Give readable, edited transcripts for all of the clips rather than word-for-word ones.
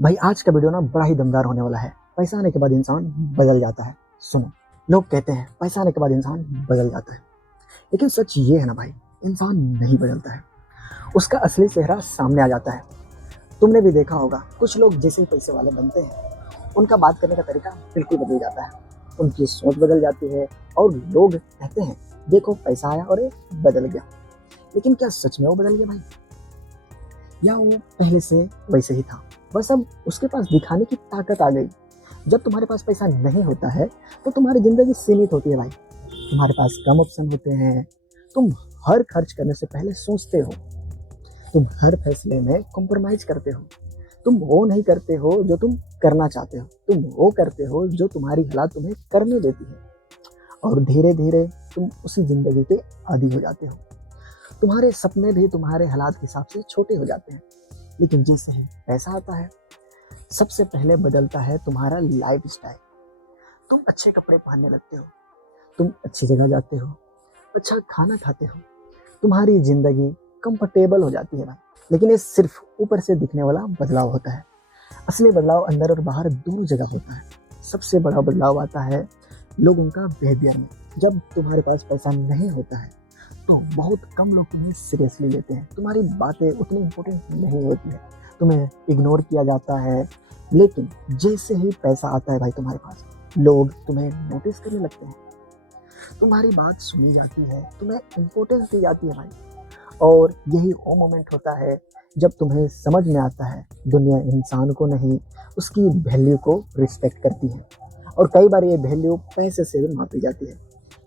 भाई आज का वीडियो ना बड़ा ही दमदार होने वाला है। पैसा आने के बाद इंसान बदल जाता है। सुनो, लोग कहते हैं पैसा आने के बाद इंसान बदल जाता है, लेकिन सच ये है ना भाई, इंसान नहीं बदलता है। उसका असली चेहरा सामने आ जाता है। तुमने भी देखा होगा, कुछ लोग जैसे ही पैसे वाले बनते हैं उनका बात करने का तरीका बिल्कुल बदल जाता है, उनकी सोच बदल जाती है और लोग कहते हैं देखो पैसा आया और ये बदल गया। लेकिन क्या सच में वो बदल गया भाई, या वो पहले से वैसे ही था, बस अब उसके पास दिखाने की ताकत आ गई। जब तुम्हारे पास पैसा नहीं होता है तो तुम्हारी जिंदगी सीमित होती है भाई। तुम्हारे पास कम ऑप्शन होते हैं, तुम हर खर्च करने से पहले सोचते हो, तुम हर फैसले में कॉम्प्रोमाइज करते हो। तुम वो नहीं करते हो जो तुम करना चाहते हो, तुम वो करते हो जो तुम्हारी हालात तुम्हें करने देती है। और धीरे धीरे तुम उसी जिंदगी के आदी हो जाते हो। तुम्हारे सपने भी तुम्हारे हालात के हिसाब से छोटे हो जाते हैं। लेकिन जैसे ही पैसा आता है, सबसे पहले बदलता है तुम्हारा लाइफ स्टाइल। तुम अच्छे कपड़े पहनने लगते हो, तुम अच्छी जगह जाते हो, अच्छा खाना खाते हो, तुम्हारी जिंदगी कंफर्टेबल हो जाती है भाई। लेकिन ये सिर्फ ऊपर से दिखने वाला बदलाव होता है। असली बदलाव अंदर और बाहर दोनों जगह होता है। सबसे बड़ा बदलाव आता है लोगों का बिहेवियर में। जब तुम्हारे पास पैसा नहीं होता है तो बहुत कम लोग तुम्हें सीरियसली लेते हैं, तुम्हारी बातें उतनी इम्पोर्टेंट नहीं होती है, तुम्हें इग्नोर किया जाता है। लेकिन जैसे ही पैसा आता है भाई तुम्हारे पास, लोग तुम्हें नोटिस करने लगते हैं, तुम्हारी बात सुनी जाती है, तुम्हें इम्पोर्टेंस दी जाती है भाई। और यही वो मोमेंट होता है जब तुम्हें समझ में आता है दुनिया इंसान को नहीं, उसकी वैल्यू को रिस्पेक्ट करती है। और कई बार ये वैल्यू पैसे से भी मापी जाती है।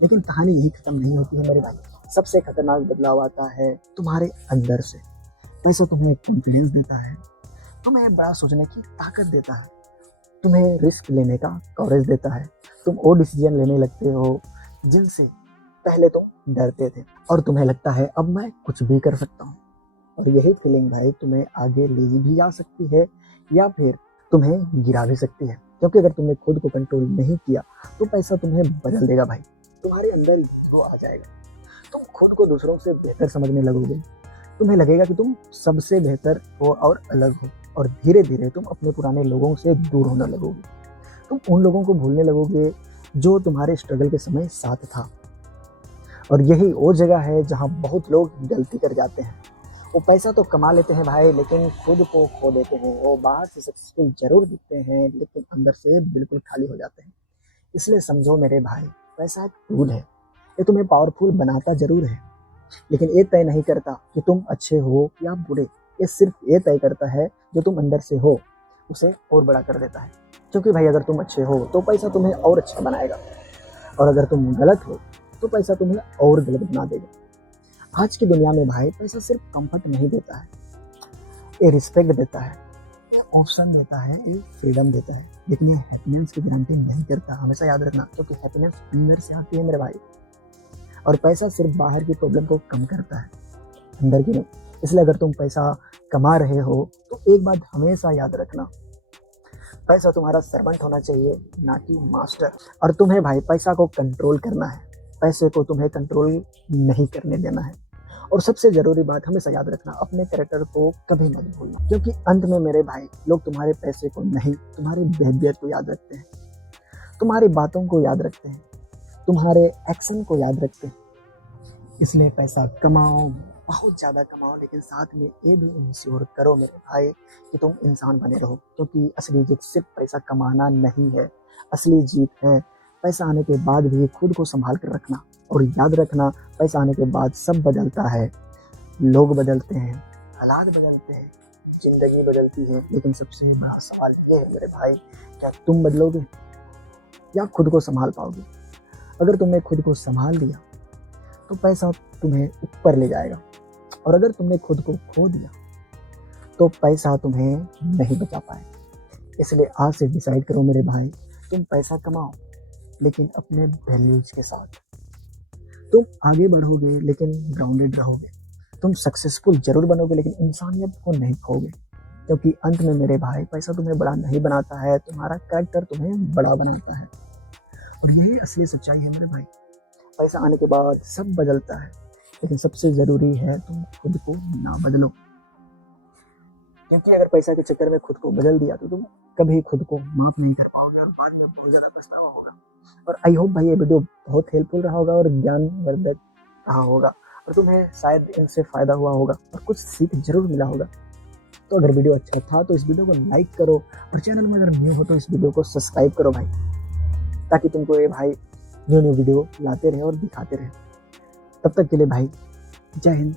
लेकिन कहानी यही खत्म नहीं होती है मेरे भाई। सबसे खतरनाक बदलाव आता है तुम्हारे अंदर से। पैसा तुम्हें कॉन्फिडेंस देता है, तुम्हें बड़ा सोचने की ताकत देता है, तुम्हें रिस्क लेने का कवरेज देता है। तुम वो डिसीजन लेने लगते हो जिनसे पहले तुम डरते थे, और तुम्हें लगता है अब मैं कुछ भी कर सकता हूँ। और यही फीलिंग भाई तुम्हें आगे ले भी जा सकती है या फिर तुम्हें गिरा भी सकती है। क्योंकि अगर तुमने खुद को कंट्रोल नहीं किया तो पैसा तुम्हें बदल देगा भाई। तुम्हारे अंदर ईगो आ जाएगा, तुम खुद को दूसरों से बेहतर समझने लगोगे, तुम्हें लगेगा कि तुम सबसे बेहतर हो और अलग हो। और धीरे धीरे तुम अपने पुराने लोगों से दूर होने लगोगे। तुम उन लोगों को भूलने लगोगे जो तुम्हारे स्ट्रगल के समय साथ था। और यही वो जगह है जहाँ बहुत लोग गलती कर जाते हैं। वो पैसा तो कमा लेते हैं भाई, लेकिन खुद को खो देते हैं। वो बाहर से सक्सेसफुल जरूर दिखते हैं, लेकिन अंदर से बिल्कुल खाली हो जाते हैं। इसलिए समझो मेरे भाई, पैसा एक टूल है। ये तुम्हें पावरफुल बनाता जरूर है, लेकिन ये तय नहीं करता कि तुम अच्छे हो या बुरे। ये सिर्फ ये तय करता है जो तुम अंदर से हो उसे और बड़ा कर देता है। क्योंकि भाई अगर तुम अच्छे हो तो पैसा तुम्हें और अच्छा बनाएगा, और अगर तुम गलत हो तो पैसा तुम्हें और गलत बना देगा। आज की दुनिया में भाई पैसा सिर्फ कंफर्ट नहीं देता है, ये रिस्पेक्ट देता है, ये ऑप्शन देता है, ये फ्रीडम देता है, लेकिन ये हैप्पीनेस की गारंटी नहीं करता। हमेशा याद रखना, क्योंकि हैप्पीनेस अंदर से आती है मेरे भाई। और पैसा सिर्फ बाहर की प्रॉब्लम को कम करता है, अंदर की नहीं। इसलिए अगर तुम पैसा कमा रहे हो तो एक बात हमेशा याद रखना, पैसा तुम्हारा सर्वेंट होना चाहिए, ना कि मास्टर। और तुम्हें भाई पैसा को कंट्रोल करना है, पैसे को तुम्हें कंट्रोल नहीं करने देना है। और सबसे जरूरी बात हमेशा याद रखना, अपने कैरेक्टर को कभी मत भूलना। क्योंकि अंत में मेरे भाई लोग तुम्हारे पैसे को नहीं, तुम्हारे बिहेवियर को याद रखते हैं, तुम्हारी बातों को याद रखते हैं, तुम्हारे एक्शन को याद रखते हैं। इसलिए पैसा कमाओ, बहुत ज़्यादा कमाओ, लेकिन साथ में ये भी इंश्योर करो मेरे भाई कि तुम इंसान बने रहो। क्योंकि असली जीत सिर्फ पैसा कमाना नहीं है, असली जीत है पैसा आने के बाद भी खुद को संभाल कर रखना। और याद रखना, पैसा आने के बाद सब बदलता है, लोग बदलते हैं, हालात बदलते हैं, जिंदगी बदलती है। लेकिन सबसे बड़ा सवाल ये है मेरे भाई, क्या तुम बदलोगे या खुद को संभाल पाओगे? अगर तुमने खुद को संभाल लिया तो पैसा तुम्हें ऊपर ले जाएगा, और अगर तुमने खुद को खो दिया तो पैसा तुम्हें नहीं बचा पाए। इसलिए आज से डिसाइड करो मेरे भाई, तुम पैसा कमाओ लेकिन अपने वैल्यूज के साथ। तुम आगे बढ़ोगे लेकिन ग्राउंडेड रहोगे। तुम सक्सेसफुल जरूर बनोगे लेकिन इंसानियत को नहीं खोगे। क्योंकि अंत में मेरे भाई पैसा तुम्हें बड़ा नहीं बनाता है, तुम्हारा कैरेक्टर तुम्हें बड़ा बनाता है। और यही असली सच्चाई है मेरे भाई। पैसा आने के बाद सब बदलता है, लेकिन सबसे ज़रूरी है तुम खुद को ना बदलो। क्योंकि अगर पैसा के चक्कर में खुद को बदल दिया तो तुम कभी खुद को माफ नहीं कर पाओगे और बाद में बहुत ज्यादा पछतावा होगा। और आई होप भाई ये वीडियो बहुत हेल्पफुल रहा होगा और ज्ञानवर्धक रहा होगा और तुम्हें शायद इनसे फायदा हुआ होगा और कुछ सीख जरूर मिला होगा। तो अगर वीडियो अच्छा था तो इस वीडियो को लाइक करो और चैनल में अगर न्यू हो तो इस वीडियो को सब्सक्राइब करो भाई, ताकि तुमको ये भाई न्यू वीडियो लाते रहे और दिखाते रहे। तब तक के लिए भाई जय हिंद।